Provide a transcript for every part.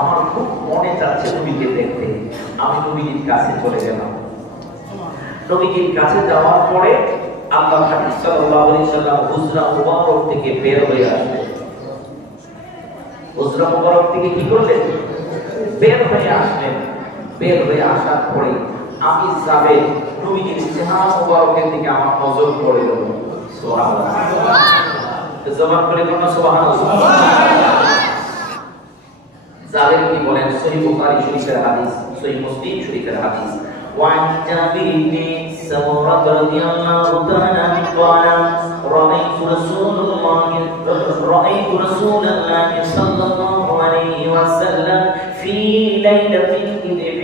আমার খুব মনে চাচ্ছে নবীকে দেখতে। আমি নবীজির কাছে চলে গেলাম। নবীজির কাছে যাওয়ার পরে আল্লাহ হাবিব সাল্লাল্লাহু আলাইহি সাল্লাম হুজরা মুবারক থেকে বের হয়ে আসলেন। হুজরা মুবারক থেকে কি করলেন? বের হয়ে আসলেন। বের হয়ে আসার পরে আমি যাবে নবীজির চেহারা মুবারকের দিকে আমার নজর পড়ে গেল। সুবহানাল্লাহ। জবান করে কোন সুবহানাল্লাহ। জালেম কি বলেন সহি বুখারী শরীফের হাদিস সহি মুসলিম শরীফের হাদিস وعن جابر بن سمرة رضي الله تعالى عنه قال رأيت رسول الله رأيت رسول الله صلى الله عليه وسلم في ليلة الإدعية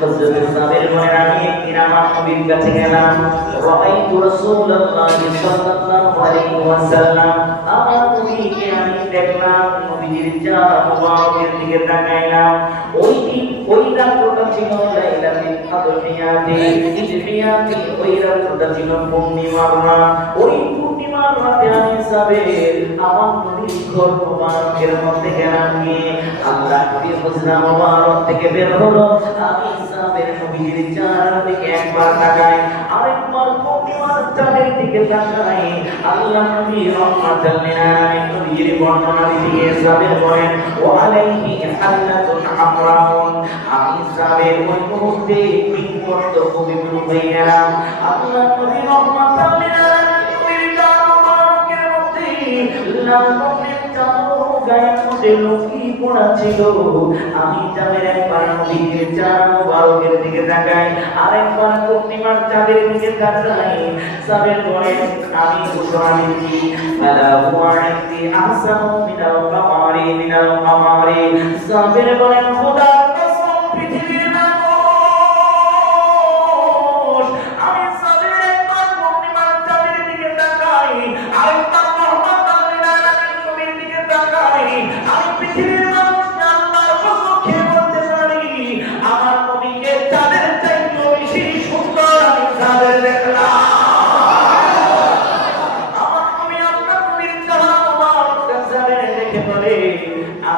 হযরত সাবের মনে আমি একদিন আমার নবীর কাছে গেলাম রাআইতু রাসূলুল্লাহ সাল্লাল্লাহু আলাইহি ওয়াসাল্লাম আমার নবীকে আমি দেখলাম মুবারকের দিকে তাকাইলাম। ওই দিন ওই রাতটা ছিল লাইলাতুল আদহিয়াতি ইজরিয়াতি ওই রাতটা ছিল পূর্ণিমার রাত। ওই পূর্ণিমার রাতে আমি সাবের আমার নবীর ঘর মুবারকের মধ্যে গেলাম গিয়ে আল্লাহ নবীর হুজরা মুবারক থেকে বের হলো। আমি সাবের নবীর চেহারার দিকে একবার তাকাই। চাঁদের দিকে তাকাই আল্লাহ নবী রহমাতুল লিল আলামিন বর্ণনা দিয়ে সাবের বলেন ওয়া আলাইহি হাল্লাতুন হামরাউন। আমি সাবের ওই মুহূর্তে বিপর্ত পবিত্র হয়ে গেলাম। আল্লাহ নবী রহমাতুল লিল আলামিন মুবারকের মধ্যে লাল চাদর আমি যাবের একবার নবীর চাঁদ বালকের দিকে তাকাই পূর্ণিমার চাঁদের দিকে তাকাই আমি ঘোষণা দিচ্ছি কামারি কামারি বলেন খোদার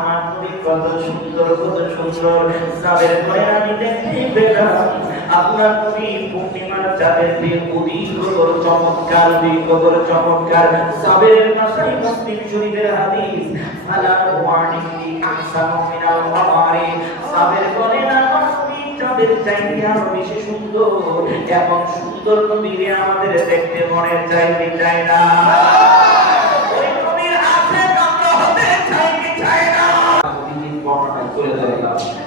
আমার কত সুন্দর কত সুন্দর করে আমি দেখতে আপনার নবী পূর্ণিমার চাঁদের দিয়ে উদিত কর চমৎকার দীর্ঘ কর চমৎকার সাবের ভাষায় মুসলিম শরীফের হাদিস ফালা ওয়ানিহি আহসানু মিনাল কামারি সাবের বলে না চাঁদের চাইতে আরও বেশি সুন্দর। এবং সুন্দর নবীরে আমাদের দেখতে মনে চাইতে চায় না।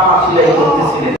জামা সেলাই করতেছিলেন।